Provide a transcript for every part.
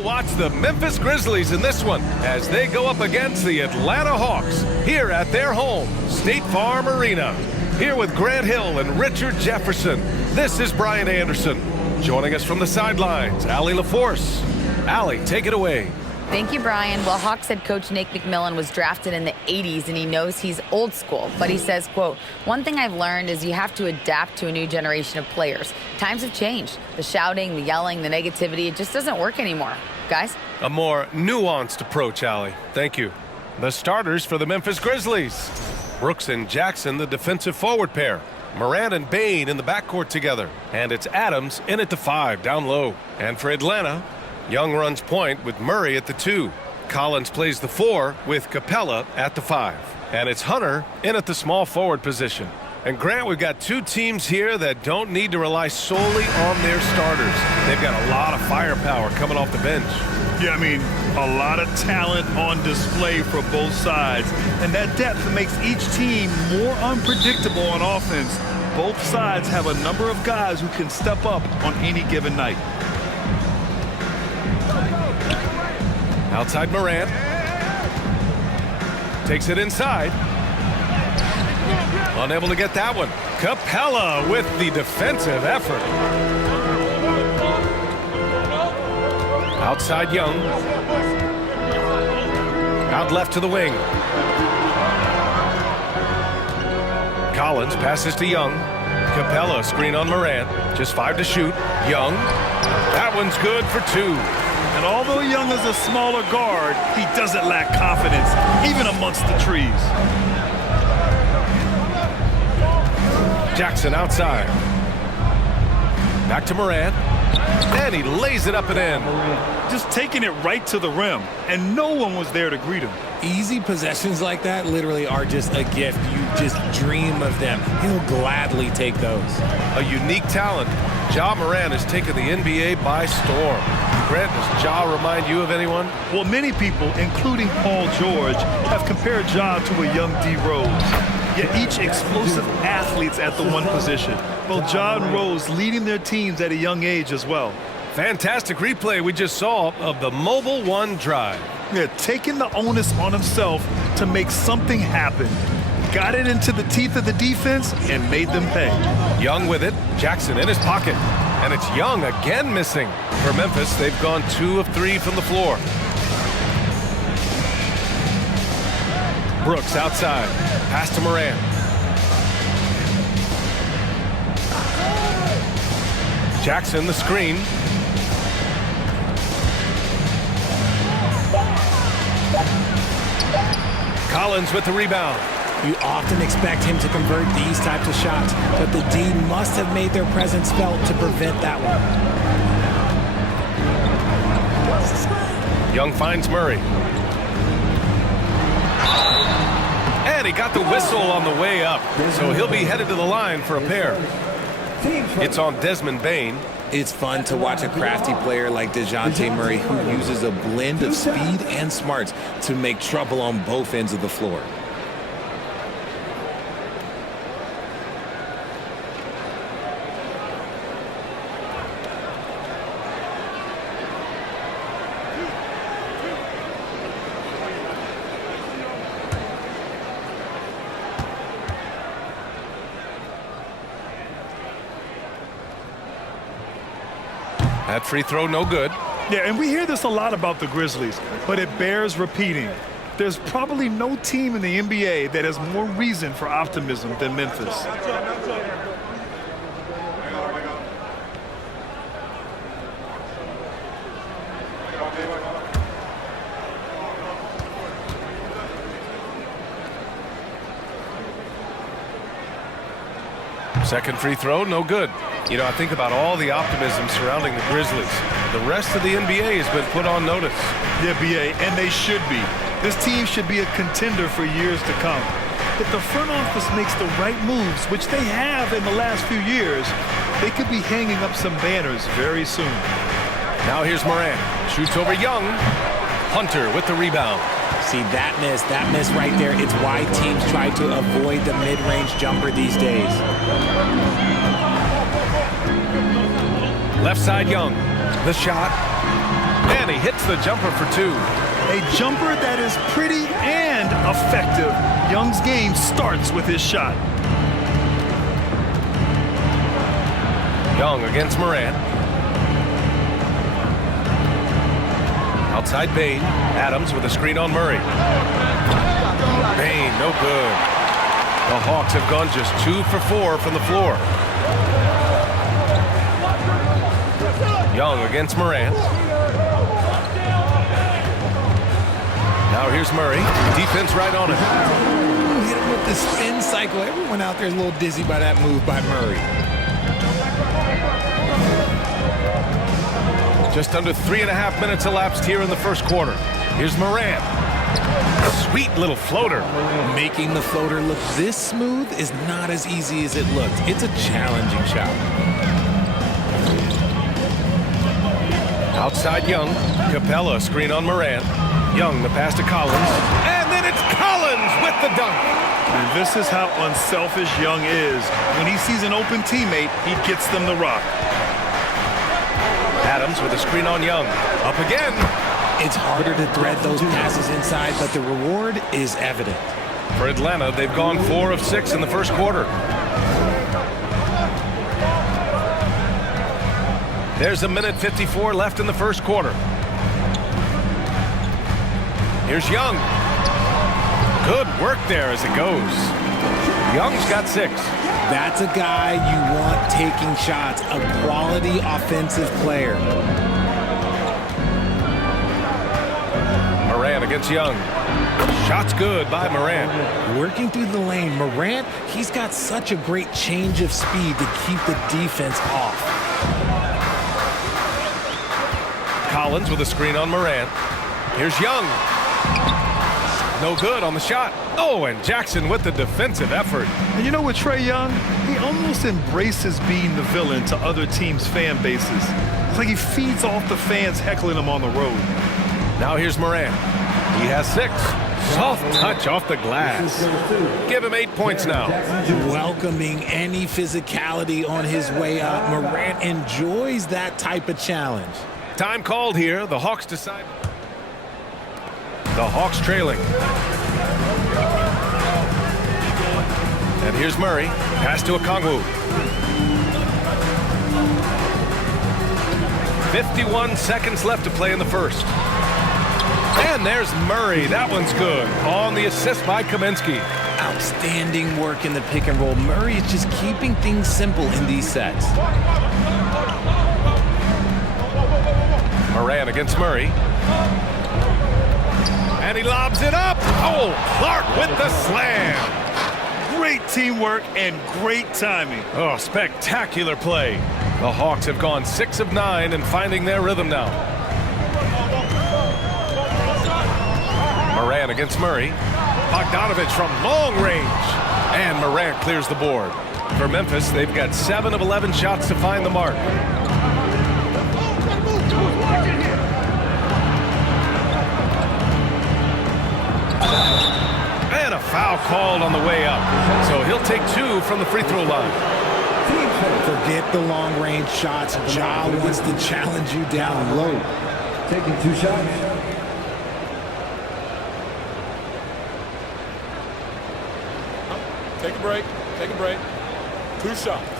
We'll watch the Memphis Grizzlies in this one as they go up against the Atlanta Hawks here at their home, State Farm Arena. Here with Grant Hill and Richard Jefferson, this is Brian Anderson. Joining us from the sidelines, Allie LaForce. Allie, take it away. Thank you, Brian. Well, Hawks head coach Nate McMillan was drafted in the 80s, and he knows he's old school. But he says, quote, "One thing I've learned is you have to adapt to a new generation of players. Times have changed. The shouting, the yelling, the negativity, it just doesn't work anymore." Guys? A more nuanced approach, Allie. Thank you. The starters for the Memphis Grizzlies. Brooks and Jackson, the defensive forward pair. Morant and Bain in the backcourt together. And it's Adams in at the 5, down low. And for Atlanta, Young runs point with Murray at the 2. Collins plays the 4 with Capella at the 5. And it's Hunter in at the small forward position. And Grant, we've got two teams here that don't need to rely solely on their starters. They've got a lot of firepower coming off the bench. Yeah, I mean, a lot of talent on display for both sides. And that depth makes each team more unpredictable on offense. Both sides have a number of guys who can step up on any given night. Outside Morant. Takes it inside. Unable to get that one. Capella with the defensive effort. Outside Young. Out left to the wing. Collins passes to Young. Capella screen on Morant. Just 5 to shoot. Young. That one's good for 2. And although Young is a smaller guard, he doesn't lack confidence, even amongst the trees. Jackson outside. Back to Morant. And he lays it up and in. Just taking it right to the rim, and no one was there to greet him. Easy possessions like that literally are just a gift. You just dream of them. He'll gladly take those. A unique talent. Ja Morant has taken the NBA by storm. Grant, does Ja remind you of anyone? Well, many people, including Paul George, have compared Ja to a young D. Rose. Yet each explosive athletes at the one position. Both Ja and Rose leading their teams at a young age as well. Fantastic replay we just saw of the Mobile One drive. Yeah, taking the onus on himself to make something happen. Got it into the teeth of the defense and made them pay. Young with it. Jackson in his pocket. And it's Young again missing. For Memphis, they've gone 2 of 3 from the floor. Brooks outside. Pass to Morant. Jackson the screen. Collins with the rebound. You often expect him to convert these types of shots, but the D must have made their presence felt to prevent that one. Young finds Murray. And he got the whistle on the way up, so he'll be headed to the line for a pair. It's on Desmond Bain. It's fun to watch a crafty player like DeJounte Murray who uses a blend of speed and smarts to make trouble on both ends of the floor. That free throw no good. Yeah, and we hear this a lot about the Grizzlies, but it bears repeating. There's probably no team in the NBA that has more reason for optimism than Memphis. Second free throw, no good. You know, I think about all the optimism surrounding the Grizzlies. The rest of the NBA has been put on notice. Yeah, BA, and they should be. This team should be a contender for years to come. If the front office makes the right moves, which they have in the last few years, they could be hanging up some banners very soon. Now here's Morant. Shoots over Young. Hunter with the rebound. See, that miss right there, it's why teams try to avoid the mid-range jumper these days. Left side Young. The shot. And he hits the jumper for 2. A jumper that is pretty and effective. Young's game starts with his shot. Young against Morant. Outside Bane. Adams with a screen on Murray. Bane, no good. The Hawks have gone just 2 for 4 from the floor. Young against Morant. Now here's Murray. Defense right on him. Hit him with the spin cycle. Everyone out there is a little dizzy by that move by Murray. Just under 3.5 minutes elapsed here in the first quarter. Here's Morant. Sweet little floater. Making the floater look this smooth is not as easy as it looked. It's a challenging shot. Outside Young. Capella screen on Morant. Young the pass to Collins. And then it's Collins with the dunk. And this is how unselfish Young is. When he sees an open teammate, he gets them the rock. Adams with a screen on Young. Up again. It's harder to thread those passes inside, but the reward is evident. For Atlanta, they've gone 4 of 6 in the first quarter. There's 1:54 left in the first quarter. Here's Young. Good work there as it goes. Young's got 6. That's a guy you want taking shots, a quality offensive player. Morant against Young. Shot's good by Morant. Working through the lane, Morant, he's got such a great change of speed to keep the defense off. Collins with a screen on Morant. Here's Young. No good on the shot. Oh, and Jackson with the defensive effort. And you know what, Trae Young? He almost embraces being the villain to other teams' fan bases. It's like he feeds off the fans heckling him on the road. Now here's Morant. He has 6. Soft touch off the glass. Give him 8 points now. Welcoming any physicality on his way up. Morant enjoys that type of challenge. Time called here. The Hawks decide. The Hawks trailing. And here's Murray. Pass to Okongwu. 51 seconds left to play in the first. And there's Murray. That one's good. On the assist by Kaminsky. Outstanding work in the pick and roll. Murray is just keeping things simple in these sets. Morant against Murray. And he lobs it up. Oh, Clark with the slam. Great teamwork and great timing. Oh, spectacular play. The Hawks have gone 6 of 9 and finding their rhythm now. Morant against Murray. Bogdanovich from long range. And Morant clears the board. For Memphis, they've got 7 of 11 shots to find the mark. And a foul called on the way up. So he'll take 2 from the free throw line. Forget the long-range shots. Ja wants to challenge you down low. Taking 2 shots. Take a break. Take a break. 2 shots.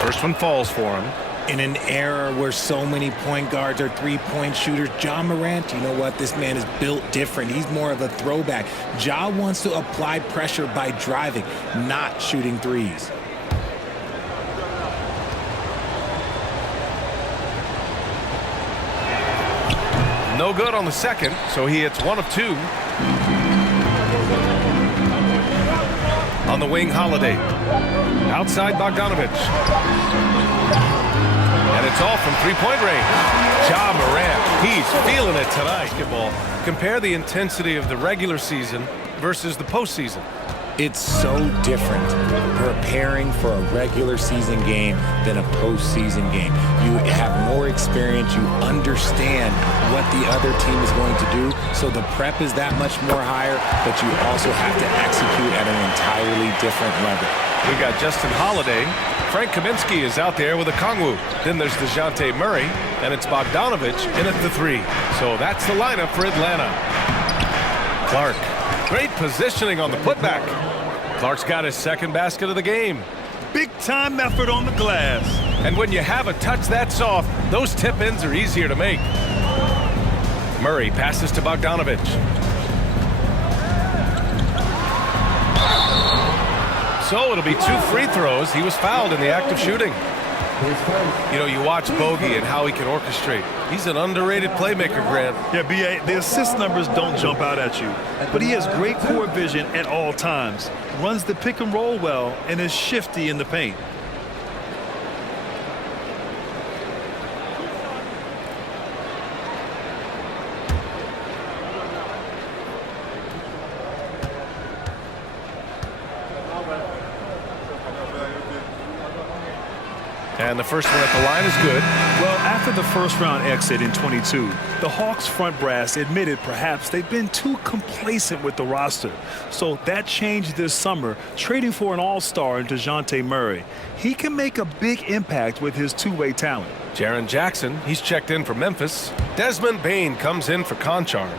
First one falls for him. In an era where so many point guards are three-point shooters, Ja Morant, you know what? This man is built different. He's more of a throwback. Ja wants to apply pressure by driving, not shooting threes. No good on the second, so he hits 1 of 2. On the wing, Holiday. Outside Bogdanovich. And it's all from three-point range. Ja Morant, he's feeling it tonight. Basketball. Compare the intensity of the regular season versus the postseason. It's so different preparing for a regular season game than a postseason game. You have more experience. You understand what the other team is going to do. So the prep is that much more higher, but you also have to execute at an entirely different level. We got Justin Holiday. Frank Kaminsky is out there with a Kongwu. Then there's DeJounte Murray, and it's Bogdanovich in at the 3. So that's the lineup for Atlanta. Clark, great positioning on the putback. Clark's got his second basket of the game. Big-time effort on the glass. And when you have a touch that soft, those tip-ins are easier to make. Murray passes to Bogdanovich. So it'll be 2 free throws. He was fouled in the act of shooting. You know, you watch Bogey and how he can orchestrate. He's an underrated playmaker, Grant. Yeah, B.A., the assist numbers don't jump out at you, but he has great court vision at all times, runs the pick and roll well, and is shifty in the paint. And the first one at the line is good. Well, after the first-round exit in 22, the Hawks front brass admitted perhaps they've been too complacent with the roster. So that changed this summer, trading for an all-star in DeJounte Murray. He can make a big impact with his two-way talent. Jaren Jackson, he's checked in for Memphis. Desmond Bane comes in for Conchar.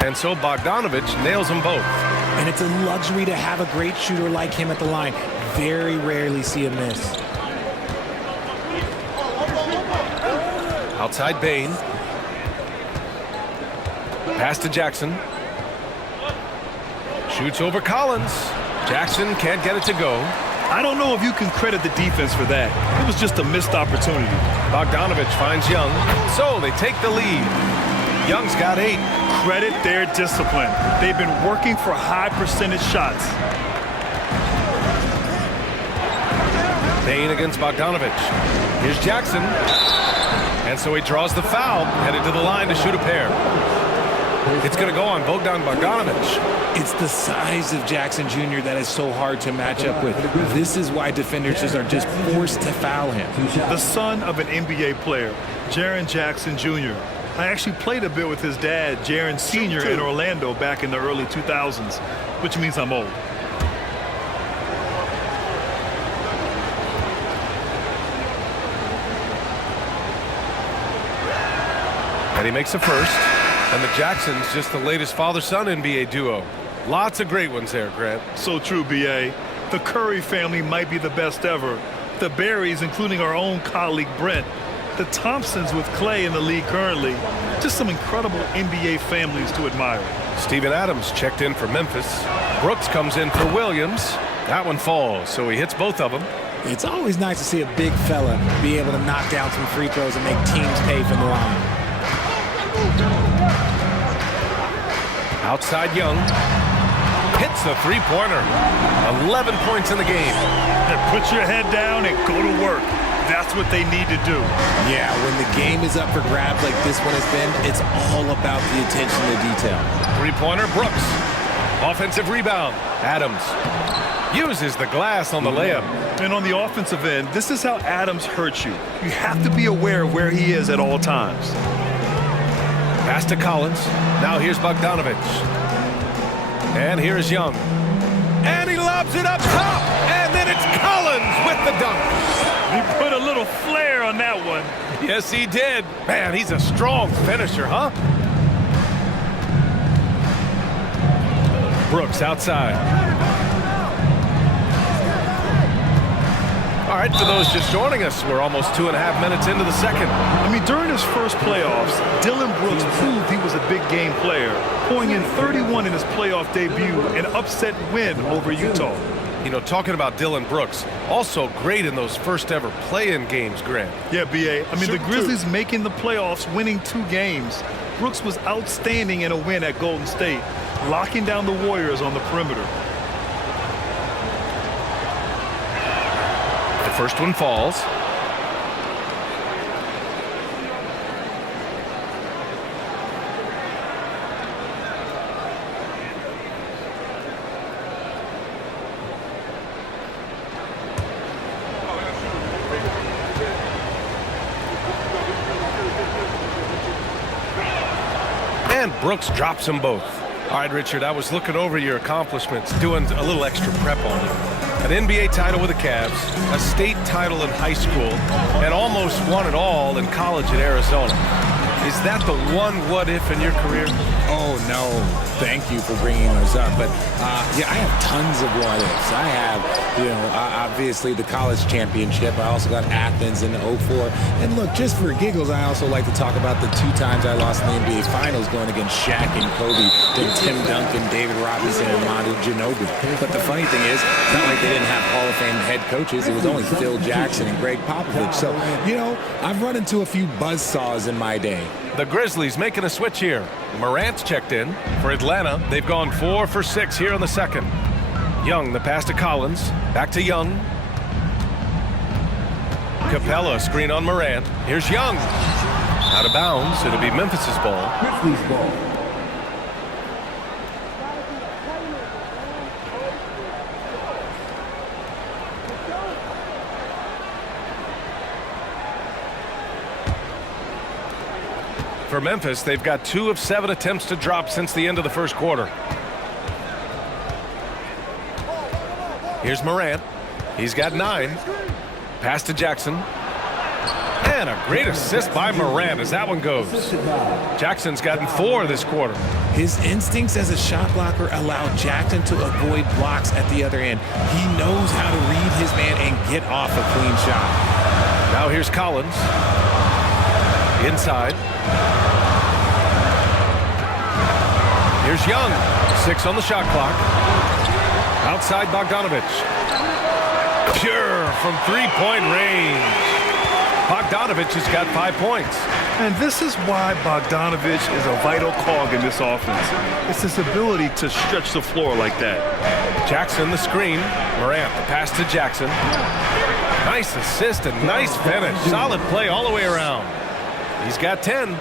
And so Bogdanovich nails them both. And it's a luxury to have a great shooter like him at the line. Very rarely see a miss. Outside Bane. Pass to Jackson. Shoots over Collins. Jackson can't get it to go. I don't know if you can credit the defense for that. It was just a missed opportunity. Bogdanovich finds Young. So they take the lead. Young's got 8. Credit their discipline. They've been working for high percentage shots. Bane against Bogdanovich. Here's Jackson. And so he draws the foul, headed to the line to shoot a pair. It's going to go on Bogdanovich. It's the size of Jackson Jr. that is so hard to match up with. This is why defenders are just forced to foul him. The son of an NBA player, Jaren Jackson Jr. I actually played a bit with his dad, Jaren Sr. in Orlando back in the early 2000s, which means I'm old. And he makes a first. And the Jacksons just the latest father-son NBA duo. Lots of great ones there, Grant. So true, B.A. The Curry family might be the best ever. The Berries, including our own colleague Brent. The Thompsons with Clay in the league currently. Just some incredible NBA families to admire. Steven Adams checked in for Memphis. Brooks comes in for Williams. That one falls, so he hits both of them. It's always nice to see a big fella be able to knock down some free throws and make teams pay from the line. Outside Young. Hits the three-pointer. 11 points in the game. And put your head down and go to work. That's what they need to do. Yeah, when the game is up for grabs like this one has been, it's all about the attention to detail. Three-pointer, Brooks. Offensive rebound, Adams. Uses the glass on the layup. And on the offensive end, this is how Adams hurts you. You have to be aware of where he is at all times. Pass to Collins. Now here's Bogdanovich. And here's Young. And he lobs it up top. And then it's Collins with the dunk. He put a little flair on that one. Yes, he did. Man, he's a strong finisher, huh? Brooks outside. All right, for those just joining us, we're almost 2.5 minutes into the second. I mean, during his first playoffs, Dillon Brooks proved he was a big game player, pouring in 31 in his playoff debut, an upset win over Utah. You know, talking about Dillon Brooks, also great in those first ever play-in games, Grant. Yeah, B.A. I mean, the Grizzlies making the playoffs, winning 2 games. Brooks was outstanding in a win at Golden State, locking down the Warriors on the perimeter. The first one falls. And Brooks drops them both. All right, Richard, I was looking over your accomplishments, doing a little extra prep on you. An NBA title with the Cavs, a state title in high school, and almost won it all in college at Arizona. Is that the one what-if in your career? Oh, no. Thank you for bringing those up. But, yeah, I have tons of what-ifs. I have, obviously the college championship. I also got Athens in the 04. And, look, just for giggles, I also like to talk about the 2 times I lost in the NBA Finals going against Shaq and Kobe, then Tim Duncan, David Robinson, and Manu Ginobili. But the funny thing is, it's not like they didn't have Hall of Fame head coaches. It was only Phil Jackson and Greg Popovich. So, I've run into a few buzzsaws in my day. The Grizzlies making a switch here. Morant's checked in. For Atlanta, they've gone 4 for 6 here in the second. Young, the pass to Collins. Back to Young. Capella, screen on Morant. Here's Young. Out of bounds. It'll be Memphis's ball. Grizzlies ball. For Memphis, they've got 2 of 7 attempts to drop since the end of the first quarter. Here's Morant. He's got 9. Pass to Jackson. And a great assist by Morant as that one goes. Jackson's gotten 4 this quarter. His instincts as a shot blocker allow Jackson to avoid blocks at the other end. He knows how to read his man and get off a clean shot. Now here's Collins. Inside. Here's Young. 6 on the shot clock. Outside Bogdanovich. Pure from 3-point range. Bogdanovich has got 5 points. And this is why Bogdanovich is a vital cog in this offense. It's his ability to stretch the floor like that. Jackson the screen. Morant the pass to Jackson. Nice assist and nice finish. Solid play all the way around. He's got 10.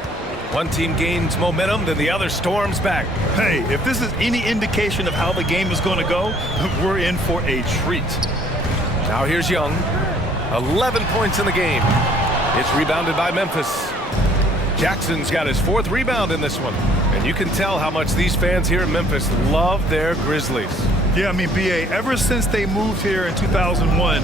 One team gains momentum, then the other storms back. Hey, if this is any indication of how the game is going to go, we're in for a treat. Now here's Young. 11 points in the game. It's rebounded by Memphis. Jackson's got his 4th rebound in this one. And you can tell how much these fans here in Memphis love their Grizzlies. Yeah, BA, ever since they moved here in 2001,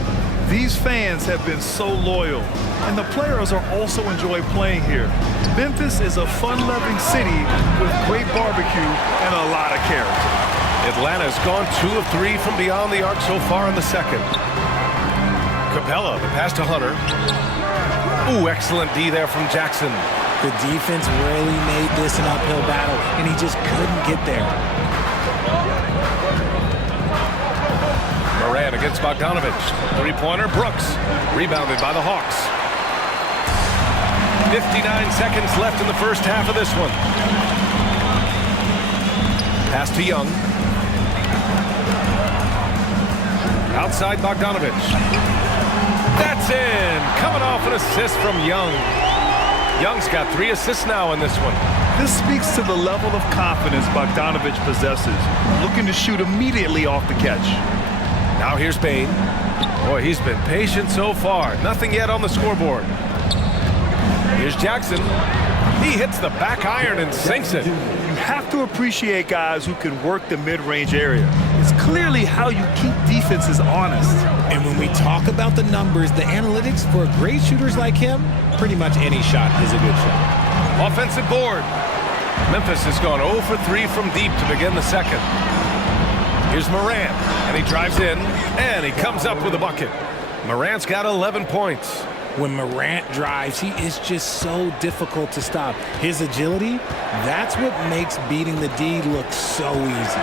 these fans have been so loyal. And the players are also enjoy playing here. Memphis is a fun-loving city with great barbecue and a lot of character. Atlanta's gone 2 of 3 from beyond the arc so far in the second. Capella, the pass to Hunter. Ooh, excellent D there from Jackson. The defense really made this an uphill battle, and he just couldn't get there. Morant against Bogdanovich. 3-pointer, Brooks. Rebounded by the Hawks. 59 seconds left in the first half of this one. Pass to Young. Outside Bogdanovich. That's in. Coming off an assist from Young. Young's got 3 assists now in this one. This speaks to the level of confidence Bogdanovich possesses, looking to shoot immediately off the catch. Now here's Bane. Boy, he's been patient so far. Nothing yet on the scoreboard. Here's Jackson. He hits the back iron and sinks it. You have to appreciate guys who can work the mid-range area. It's clearly how you keep defenses honest. And when we talk about the numbers, the analytics for great shooters like him, pretty much any shot is a good shot. Offensive board. Memphis has gone 0 for 3 from deep to begin the second. Here's Morant, and he drives in, and he comes up with a bucket. Morant's got 11 points. When Morant drives, he is just so difficult to stop. His agility, that's what makes beating the D look so easy.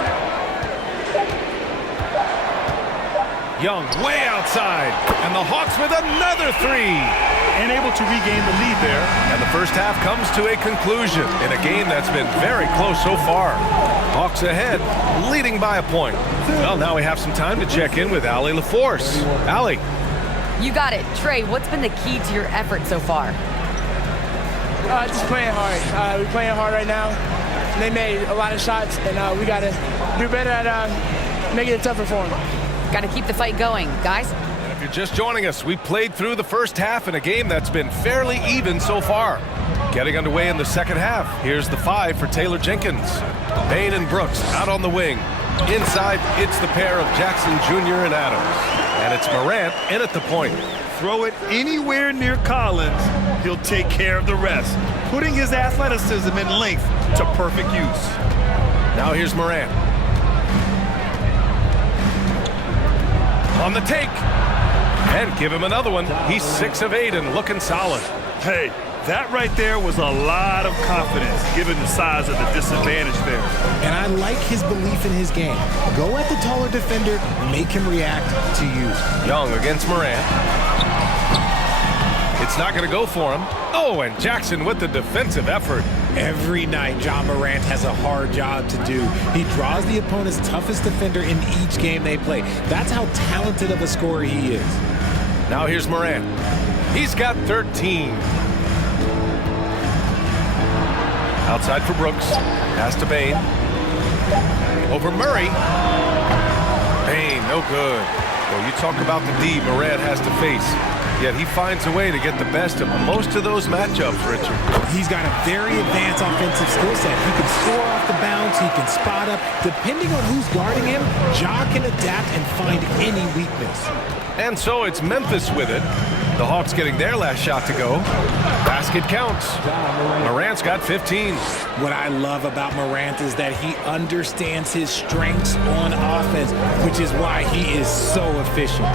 Young way outside, and the Hawks with another 3. And able to regain the lead there. And the first half comes to a conclusion in a game that's been very close so far. Hawks ahead, leading by a point. Well, now we have some time to check in with Allie LaForce. Allie. You got it. Trae, what's been the key to your effort so far? Just playing hard. We're playing hard right now. They made a lot of shots, and we got to do better at making it tougher for them. Got to keep the fight going. Guys? And if you're just joining us, we played through the first half in a game that's been fairly even so far. Getting underway in the second half. Here's the 5 for Taylor Jenkins. Bane and Brooks out on the wing. Inside, it's the pair of Jackson Jr. and Adams. And it's Morant in at the point. Throw it anywhere near Collins, he'll take care of the rest, putting his athleticism and length to perfect use. Now here's Morant. On the take. And give him another one. He's 6 of 8 and looking solid. Hey, that right there was a lot of confidence given the size of the disadvantage there. And I like his belief in his game. Go at the taller defender, make him react to you. Young against Morant. It's not going to go for him. Oh, and Jackson with the defensive effort. Every night, Ja Morant has a hard job to do. He draws the opponent's toughest defender in each game they play. That's how talented of a scorer he is. Now here's Morant. He's got 13. Outside for Brooks. Pass to Bane. Over Murray. Bane, no good. Well, you talk about the D Morant has to face. Yet he finds a way to get the best of most of those matchups, Richard. He's got a very advanced offensive skill set. He can score off the bounce. He can spot up. Depending on who's guarding him, Ja can adapt and find any weakness. And so it's Memphis with it. The Hawks getting their last shot to go. Basket counts. Morant's got 15. What I love about Morant is that he understands his strengths on offense, which is why he is so efficient.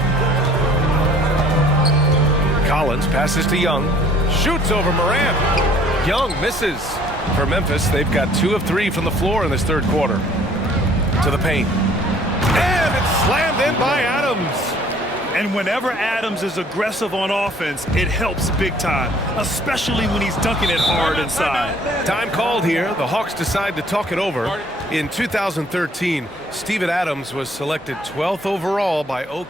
Collins passes to Young. Shoots over Morant. Young misses. For Memphis, they've got 2 of 3 from the floor in this third quarter. To the paint. And it's slammed in by Adams. And whenever Adams is aggressive on offense, it helps big time, especially when he's dunking it hard inside. Time called here. The Hawks decide to talk it over. In 2013, Steven Adams was selected 12th overall by OK.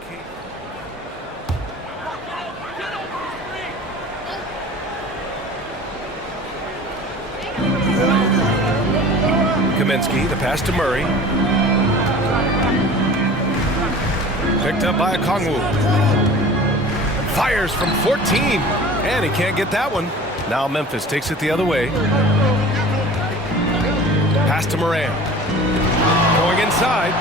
Kaminsky, the pass to Murray. Picked up by Okongwu. Fires from 14. And he can't get that one. Now Memphis takes it the other way. Pass to Morant. Going inside.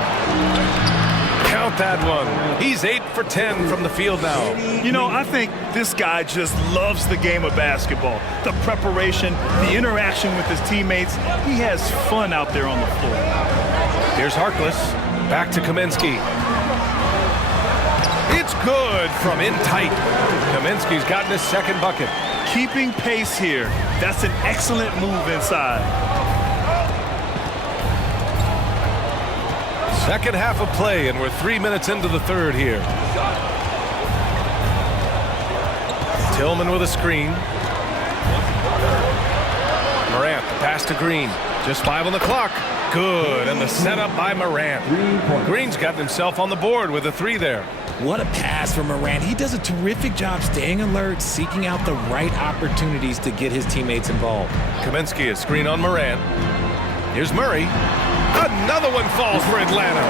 Count that one. He's 8 for 10 from the field now. You know, I think this guy just loves the game of basketball. The preparation, the interaction with his teammates. He has fun out there on the floor. Here's Harkless. Back to Kaminsky. It's good from in tight. Kaminsky's gotten his second bucket. Keeping pace here. That's an excellent move inside. Second half of play, and we're 3 minutes into the third here. Tillman with a screen. Morant, the pass to Green. Just 5 on the clock. Good, and the setup by Morant. Green's gotten himself on the board with a 3 there. What a pass from Morant. He does a terrific job staying alert, seeking out the right opportunities to get his teammates involved. Kaminsky, a screen on Morant. Here's Murray. Another one falls for Atlanta.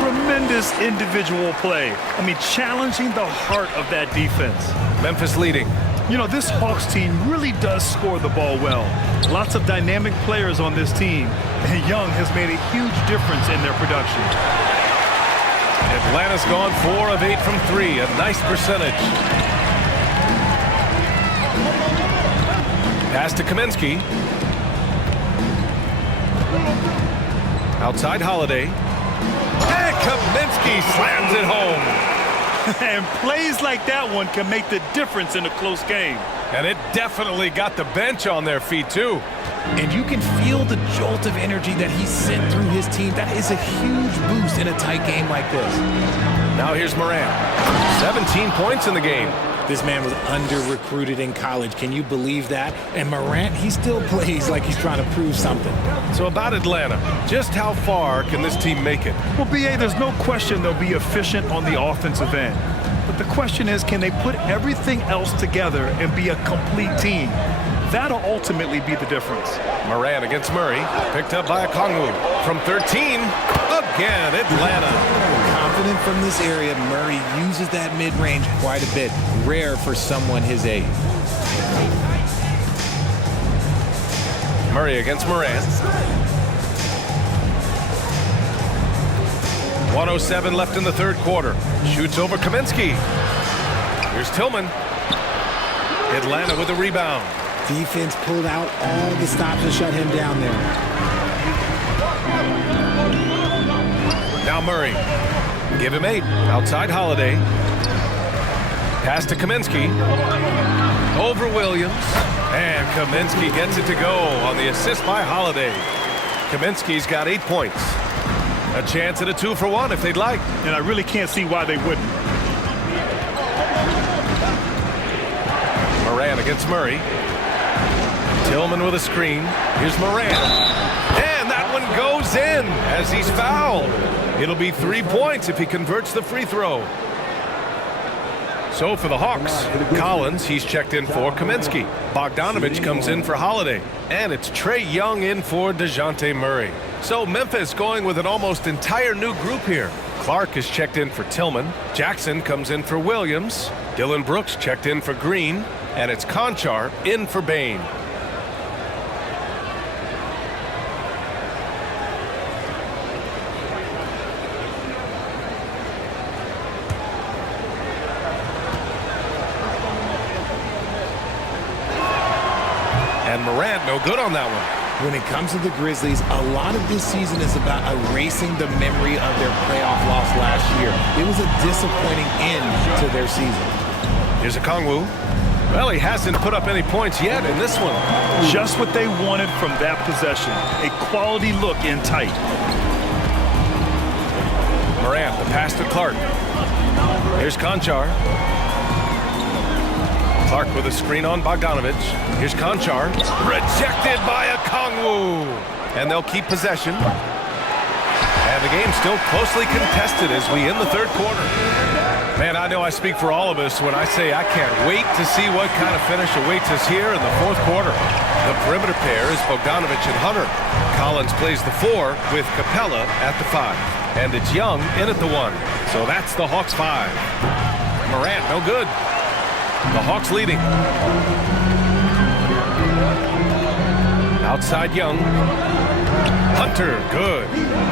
Tremendous individual play. I mean, challenging the heart of that defense. Memphis leading. You know, this Hawks team really does score the ball well. Lots of dynamic players on this team, and Young has made a huge difference in their production. Atlanta's gone 4 of 8 from 3, a nice percentage. Pass to Kaminsky. Outside Holiday. And Kaminsky slams it home. And plays like that one can make the difference in a close game. And it definitely got the bench on their feet, too. And you can feel the jolt of energy that he sent through his team. That is a huge boost in a tight game like this. Now here's Morant. 17 points in the game. This man was under-recruited in college. Can you believe that? And Morant, he still plays like he's trying to prove something. So about Atlanta, just how far can this team make it? Well, B.A., there's no question they'll be efficient on the offensive end. But the question is, can they put everything else together and be a complete team? That'll ultimately be the difference. Morant against Murray, picked up by Okongwu. From 13, again, Atlanta. Confident from this area, Murray uses that mid-range quite a bit. Rare for someone his age. Murray against Morant. 1:07 left in the third quarter. Shoots over Kaminsky. Here's Tillman. Atlanta with a rebound. Defense pulled out all the stops to shut him down there. Now Murray. Give him 8. Outside Holiday. Pass to Kaminsky. Over Williams. And Kaminsky gets it to go on the assist by Holiday. Kaminsky's got 8 points. A chance at a 2-for-1 if they'd like. And I really can't see why they wouldn't. Morant against Murray. Tillman with a screen. Here's Morant. And that one goes in as he's fouled. It'll be 3 points if he converts the free throw. So for the Hawks, Collins, he's checked in for Kaminsky. Bogdanovich comes in for Holiday. And it's Trae Young in for DeJounte Murray. So Memphis going with an almost entire new group here. Clark is checked in for Tillman. Jackson comes in for Williams. Dylan Brooks checked in for Green. And it's Conchar in for Bain. And Morant, no good on that one. When it comes to the Grizzlies, a lot of this season is about erasing the memory of their playoff loss last year. It was a disappointing end to their season. Here's a Kongwu. Well, he hasn't put up any points yet in this one. Just what they wanted from that possession. A quality look in tight. Morant, the pass to Clark. Here's Conchar. Clark with a screen on Bogdanovich. Here's Conchar. Rejected by a Kongwu. And they'll keep possession. And the game's still closely contested as we end the third quarter. Man, I know I speak for all of us when I say I can't wait to see what kind of finish awaits us here in the fourth quarter. The perimeter pair is Bogdanovich and Hunter. Collins plays the 4 with Capella at the 5. And it's Young in at the 1. So that's the Hawks 5. Morant, no good. The Hawks leading. Outside Young. Hunter, good.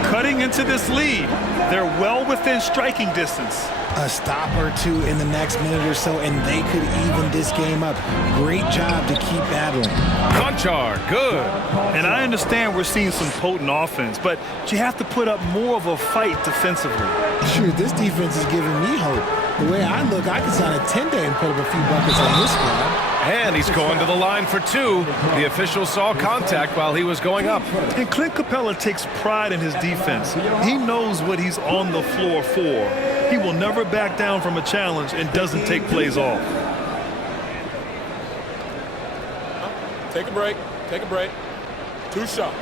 Cutting into this lead. They're well within striking distance. A stop or two in the next minute or so, and they could even this game up. Great job to keep battling. Conchar, good. And I understand we're seeing some potent offense, but you have to put up more of a fight defensively. Sure, this defense is giving me hope. The way I look, I could sign a 10-day and put up a few buckets on this squad. And he's going to the line for 2. The official saw contact while he was going up. And Clint Capella takes pride in his defense. He knows what he's on the floor for. He will never back down from a challenge and doesn't take plays off. Take a break. Take a break. 2 shots.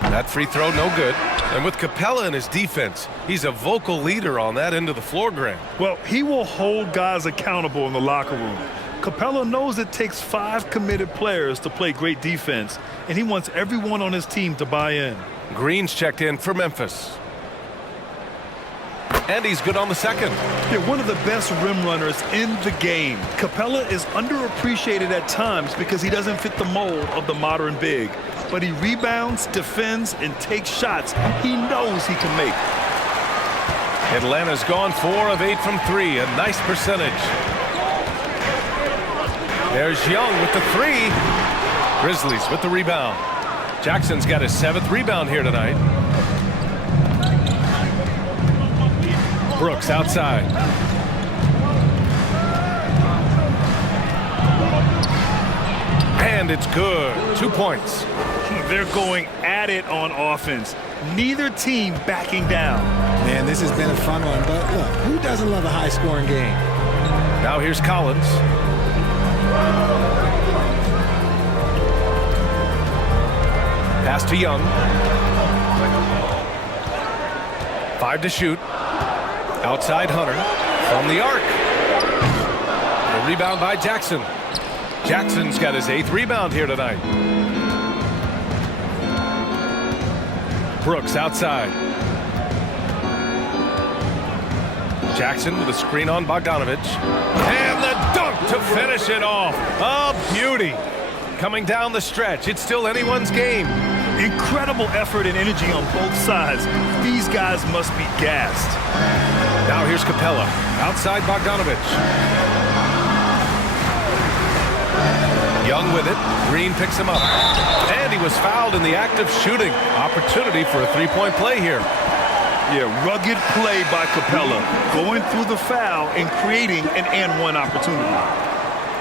That free throw, no good. And with Capella in his defense, he's a vocal leader on that end of the floor, Graham. Well, he will hold guys accountable in the locker room. Capella knows it takes 5 committed players to play great defense, and he wants everyone on his team to buy in. Green's checked in for Memphis. And he's good on the second. They're one of the best rim runners in the game. Capella is underappreciated at times because he doesn't fit the mold of the modern big. But he rebounds, defends, and takes shots he knows he can make. Atlanta's gone 4 of 8 from 3, a nice percentage. There's Young with the 3. Grizzlies with the rebound. Jackson's got his 7th rebound here tonight. Brooks outside. And it's good. 2 points. They're going at it on offense. Neither team backing down. Man, this has been a fun one, but look, who doesn't love a high-scoring game? Now here's Collins. Pass to Young. 5 to shoot. Outside Hunter from the arc. The rebound by Jackson. Jackson's got his 8th rebound here tonight. Brooks outside. Jackson with a screen on Bogdanovich. And the dunk to finish it off. A beauty. Coming down the stretch, it's still anyone's game. Incredible effort and energy on both sides. These guys must be gassed. Now here's Capella, outside Bogdanovich. Young with it. Green picks him up. And he was fouled in the act of shooting. Opportunity for a three-point play here. Yeah, rugged play by Capella, going through the foul and creating an and-one opportunity.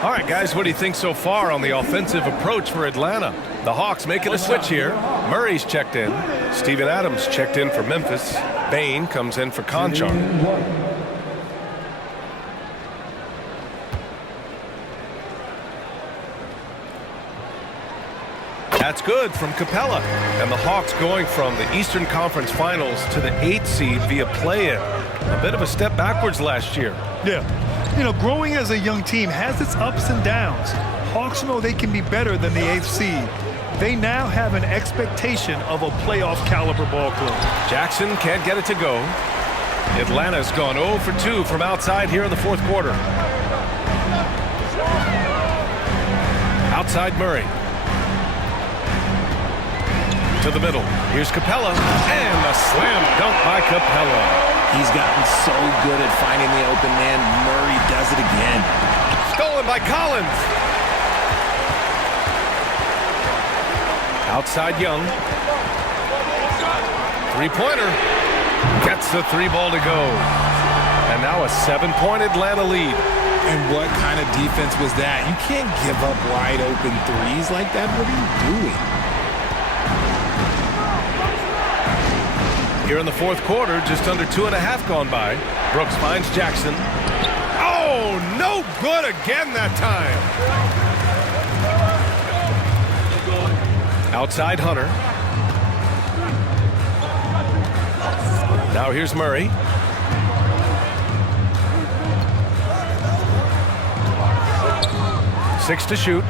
All right, guys, what do you think so far on the offensive approach for Atlanta? The Hawks making a switch here. Murray's checked in. Steven Adams checked in for Memphis. Bane comes in for Conchar. That's good from Capella. And the Hawks going from the Eastern Conference Finals to the 8th seed via play-in. A bit of a step backwards last year. Yeah. You know, growing as a young team has its ups and downs. Hawks know they can be better than the 8th seed. They now have an expectation of a playoff caliber ball club. Jackson can't get it to go. Atlanta's gone 0 for 2 from outside here in the fourth quarter. Outside Murray. To the middle. Here's Capella. And a slam dunk by Capella. He's gotten so good at finding the open man. Murray does it again. Stolen by Collins. Outside Young. Three-pointer. Gets the three ball to go. And now a 7-point Atlanta lead. And what kind of defense was that? You can't give up wide open threes like that. What are you doing? Here in the fourth quarter, just under 2.5 gone by. Brooks finds Jackson. Oh, no good again that time. Outside Hunter. Now here's Murray. Six to shoot.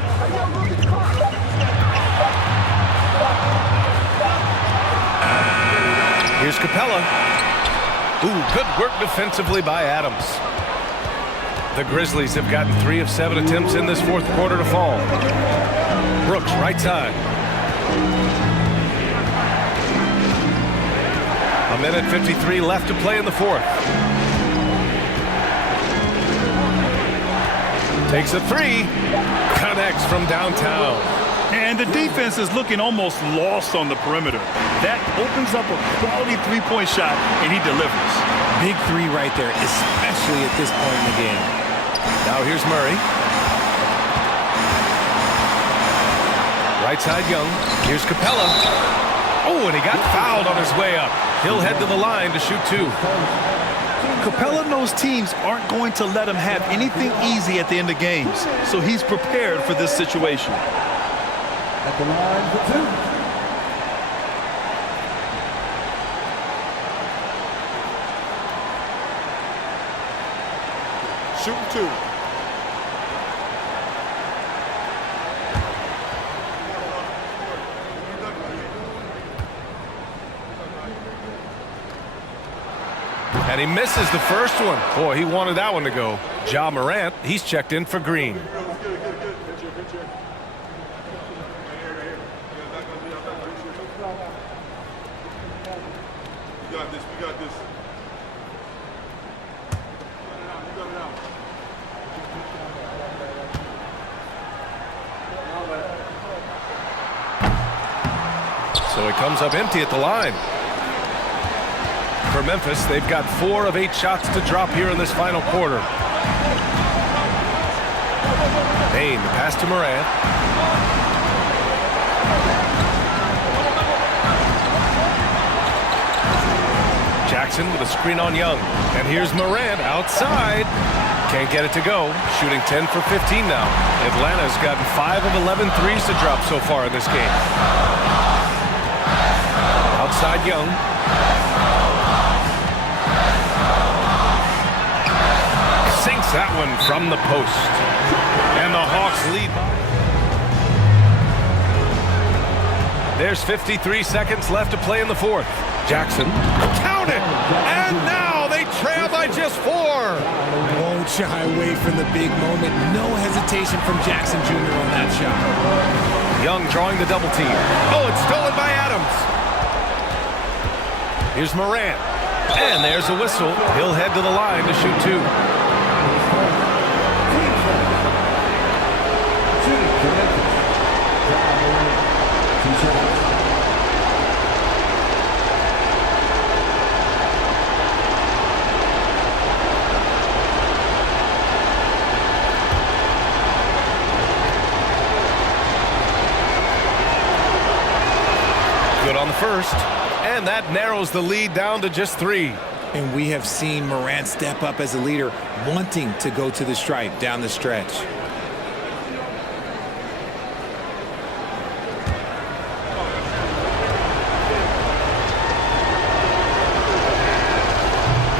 Here's Capella. Ooh, good work defensively by Adams. The Grizzlies have gotten 3 of 7 attempts in this fourth quarter to fall. Brooks, right side. A minute 53 left to play in the fourth. Takes a three. Connects from downtown. And the defense is looking almost lost on the perimeter. That opens up a quality three-point shot, and he delivers. Big three right there, especially at this point in the game. Now here's Murray. Right side Young. Here's Capella. Oh, and he got fouled on his way up. He'll head to the line to shoot 2. Capella knows teams aren't going to let him have anything easy at the end of games, so he's prepared for this situation. At the line for 2. Shooting 2. And he misses the first one. Boy, he wanted that one to go. Ja Morant, he's checked in for Green. We got this. So he comes up empty at the line. For Memphis, they've got 4 of 8 shots to drop here in this final quarter. Bane, the pass to Morant. Jackson with a screen on Young. And here's Morant outside. Can't get it to go. Shooting 10 for 15 now. Atlanta's gotten 5 of 11 threes to drop so far in this game. Outside Young. Sinks that one from the post. And the Hawks lead. There's 53 seconds left to play in the fourth. Jackson, count it! And now they trail by just 4. Won't shy away from the big moment. No hesitation from Jackson Jr. on that shot. Young drawing the double team. Oh, it's stolen by Adams. Here's Morant. And there's a whistle. He'll head to the line to shoot 2. Good on the first. And that narrows the lead down to just 3. And we have seen Morant step up as a leader, wanting to go to the stripe down the stretch.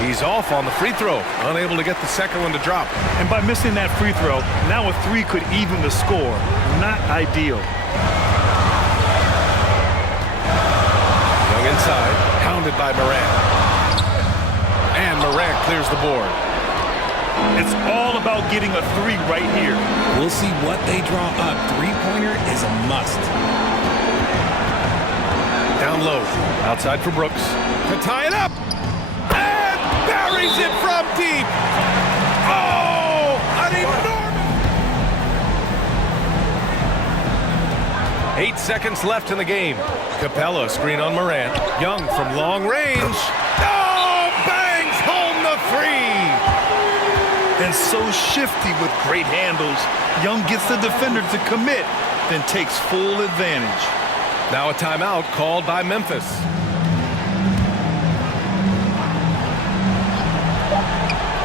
He's off on the free throw, unable to get the second one to drop. And by missing that free throw, now a 3 could even the score. Not ideal. Young inside, hounded by Morant. And Morant clears the board. It's all about getting a 3 right here. We'll see what they draw up. Three-pointer is a must. Down low, outside for Brooks. To tie it up. And buries it from deep. Oh, an enormous... 8 seconds left in the game. Capella screen on Morant. Young from long range. Oh, bangs home the 3. And so shifty with great handles. Young gets the defender to commit, then takes full advantage. Now a timeout called by Memphis.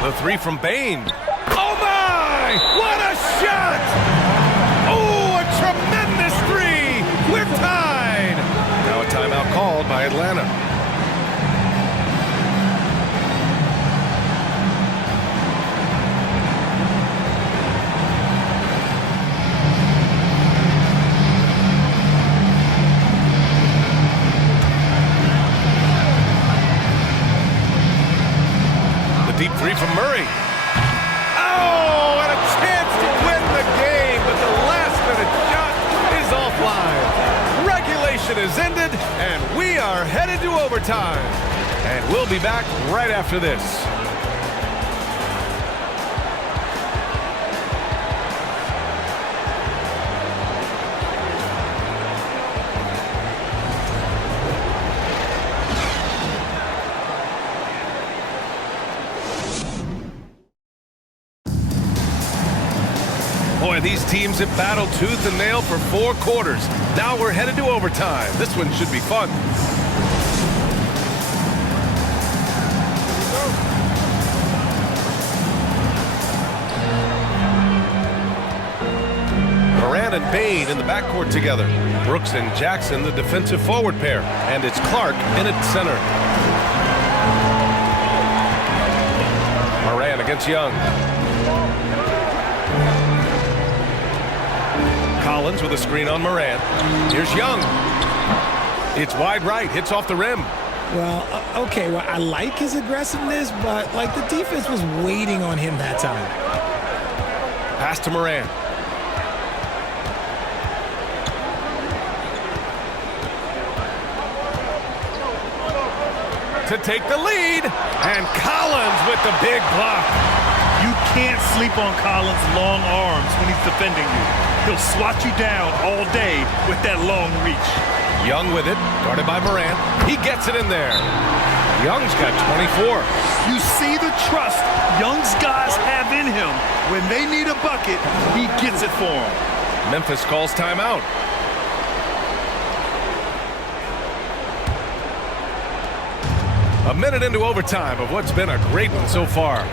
The 3 from Bane. Oh my! What a shot! Oh, a tremendous 3! We're tied! Now a timeout called by Atlanta. Deep 3 from Murray. Oh, and a chance to win the game, but the last-minute shot is offline. Regulation is ended, and we are headed to overtime. And we'll be back right after this. Boy, these teams have battled tooth and nail for 4 quarters. Now we're headed to overtime. This one should be fun. Morant and Bane in the backcourt together. Brooks and Jackson, the defensive forward pair. And it's Clark in at center. Morant against Young. Collins with a screen on Morant. Here's Young. It's wide right, hits off the rim. Well, okay, well, I like his aggressiveness, but like the defense was waiting on him that time. Pass to Morant. To take the lead, and Collins with the big block. You can't sleep on Collins' long arms when he's defending you. He'll swat you down all day with that long reach. Young with it, guarded by Morant. He gets it in there. Young's got 24. You see the trust Young's guys have in him. When they need a bucket, he gets it for them. Memphis calls timeout. A minute into overtime of what's been a great one so far.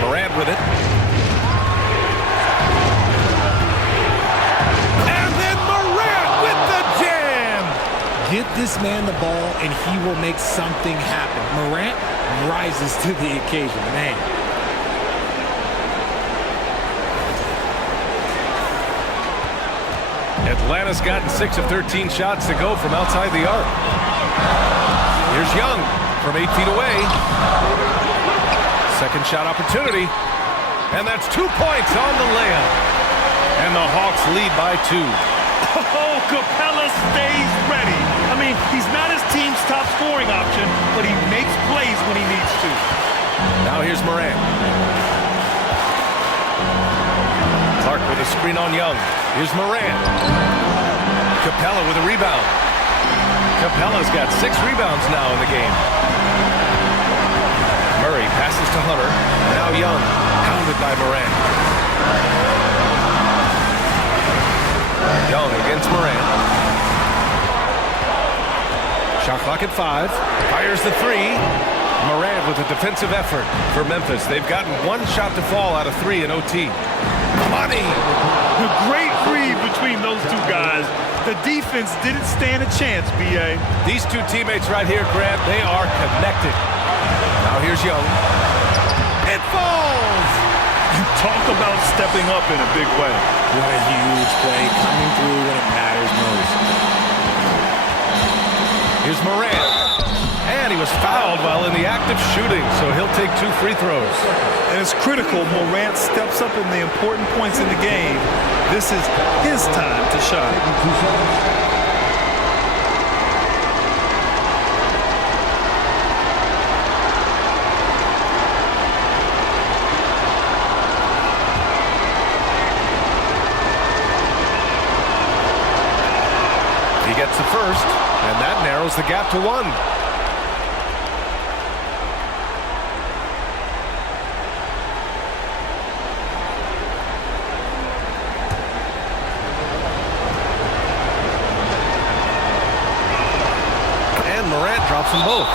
Morant with it. And then Morant with the jam! Get this man the ball and he will make something happen. Morant rises to the occasion, man. Atlanta's gotten 6 of 13 shots to go from outside the arc. Here's Young from 8 feet away. Second shot opportunity. And that's 2 points on the layup. And the Hawks lead by 2. Oh, Capella stays ready. I mean, he's not his team's top scoring option, but he makes plays when he needs to. Now here's Morant. Clark with a screen on Young. Here's Morant. Capella with a rebound. Capella's got 6 rebounds now in the game. Murray passes to Hunter. Now Young, pounded by Morant. Young against Morant. Shot clock at 5. Fires the 3. Morant with a defensive effort for Memphis. They've gotten 1 shot to fall out of 3 in OT. Money! A great read between those 2 guys. The defense didn't stand a chance, B.A. These 2 teammates right here, Grant, they are connected. Now here's Young. It falls! You talk about stepping up in a big way. What a huge play, coming through when it matters most. Here's Morant. And he was fouled while in the act of shooting, so he'll take 2 free throws. And it's critical Morant steps up in the important points in the game. This is his time to shine. He gets the first, and that narrows the gap to 1. And Morant drops them both.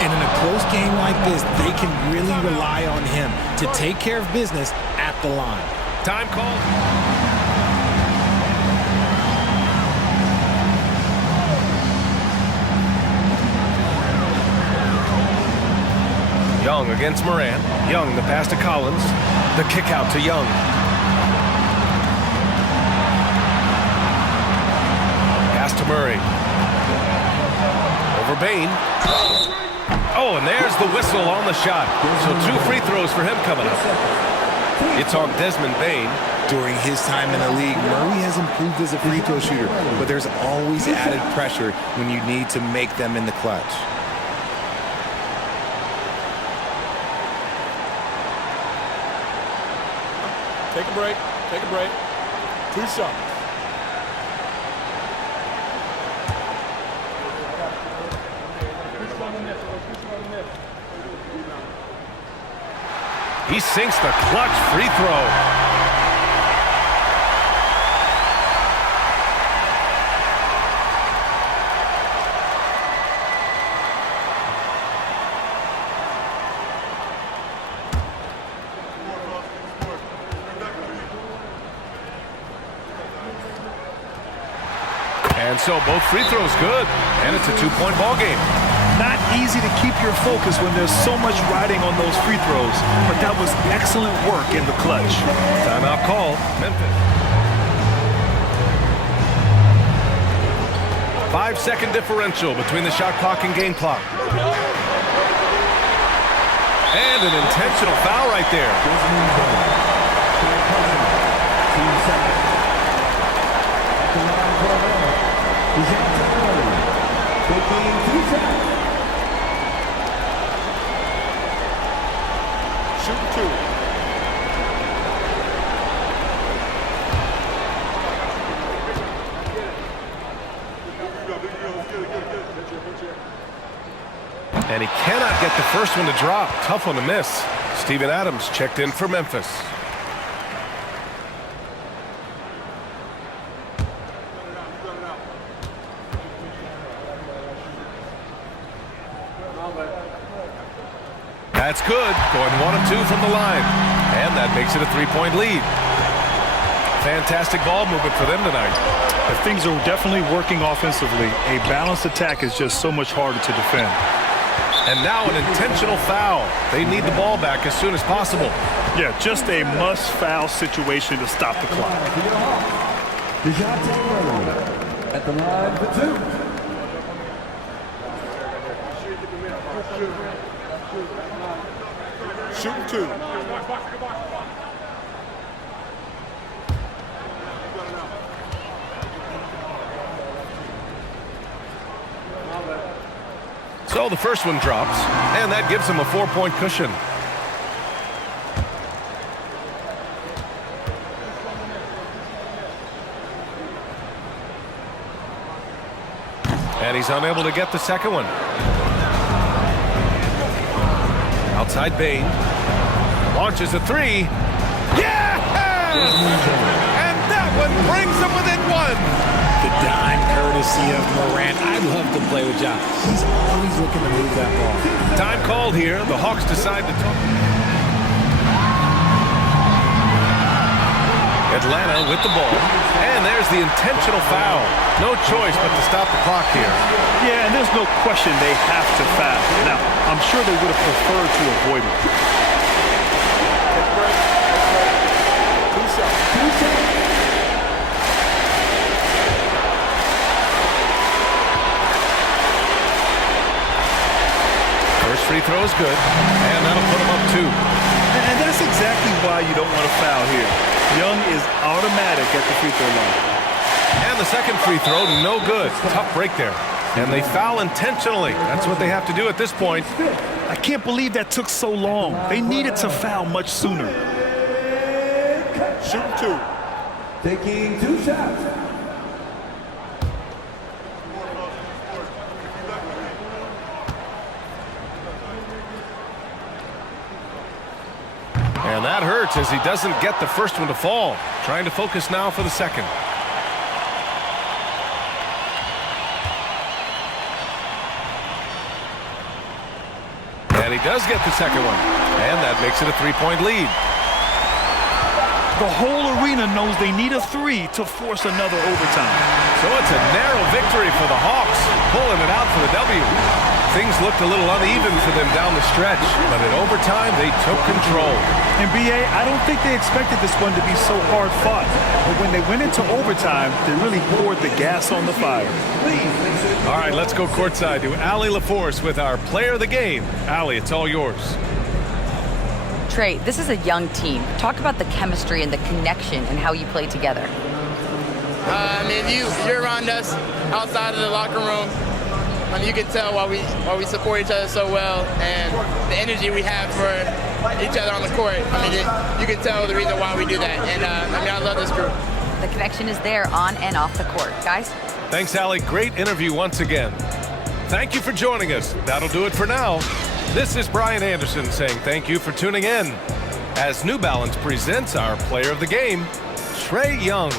And in a close game like this, they can really rely on him to take care of business at the line. Time call. Young against Morant. Young, the pass to Collins. The kick out to Young. Pass to Murray. Over Bain. Oh, and there's the whistle on the shot. So 2 free throws for him coming up. It's on Desmond Bain. During his time in the league, Murray has improved as a free throw shooter, but there's always added pressure when you need to make them in the clutch. Take a break. Take a break. 2 shots. He sinks the clutch free throw. And so both free throws good, and it's a 2-point ball game. Not easy to keep your focus when there's so much riding on those free throws, but that was excellent work in the clutch. Timeout called, Memphis. 5-second differential between the shot clock and game clock. And an intentional foul right there. Shoot 2. And he cannot get the first one to drop. Tough one to miss. Steven Adams checked in for Memphis. That's good. Going 1 of 2 from the line. And that makes it a 3-point lead. Fantastic ball movement for them tonight. But things are definitely working offensively. A balanced attack is just so much harder to defend. And now an intentional foul. They need the ball back as soon as possible. Yeah, just a must-foul situation to stop the clock. At the line for 2. Shooting 2. So the first one drops, and that gives him a 4-point cushion. And he's unable to get the second one. Outside Bane. Launches a 3. Yes! And that one brings him within 1. The dime courtesy of Morant. I'd love to play with Ja. He's always looking to move that ball. Time called here. The Hawks decide to talk. Atlanta with the ball. And there's the intentional foul. No choice but to stop the clock here. Yeah, and there's no question they have to foul. Now, I'm sure they would have preferred to avoid it. Two shots. First free throw is good, and that'll put him up 2. And that's exactly why you don't want to foul here. Young is automatic at the free throw line. And the second free throw, no good. Tough break there. And they foul intentionally. That's what they have to do at this point. I can't believe that took so long. They needed to foul much sooner. Shooting 2. Taking 2 shots. And that hurts as he doesn't get the first one to fall. Trying to focus now for the second. And he does get the second one. And that makes it a 3-point lead. The whole arena knows they need a 3 to force another overtime. So it's a narrow victory for the Hawks, pulling it out for the W. Things looked a little uneven for them down the stretch, but in overtime, they took control. NBA, I don't think they expected this one to be so hard fought. But when they went into overtime, they really poured the gas on the fire. All right, let's go courtside to Allie LaForce with our player of the game. Allie, it's all yours. Trae, this is a young team. Talk about the chemistry and the connection and how you play together. I mean, you're around us outside of the locker room. You can tell why we support each other so well, and the energy we have for each other on the court. I mean, you can tell the reason why we do that. And I love this group. The connection is there on and off the court. Guys? Thanks, Allie. Great interview once again. Thank you for joining us. That'll do it for now. This is Brian Anderson saying thank you for tuning in as New Balance presents our player of the game, Trae Young.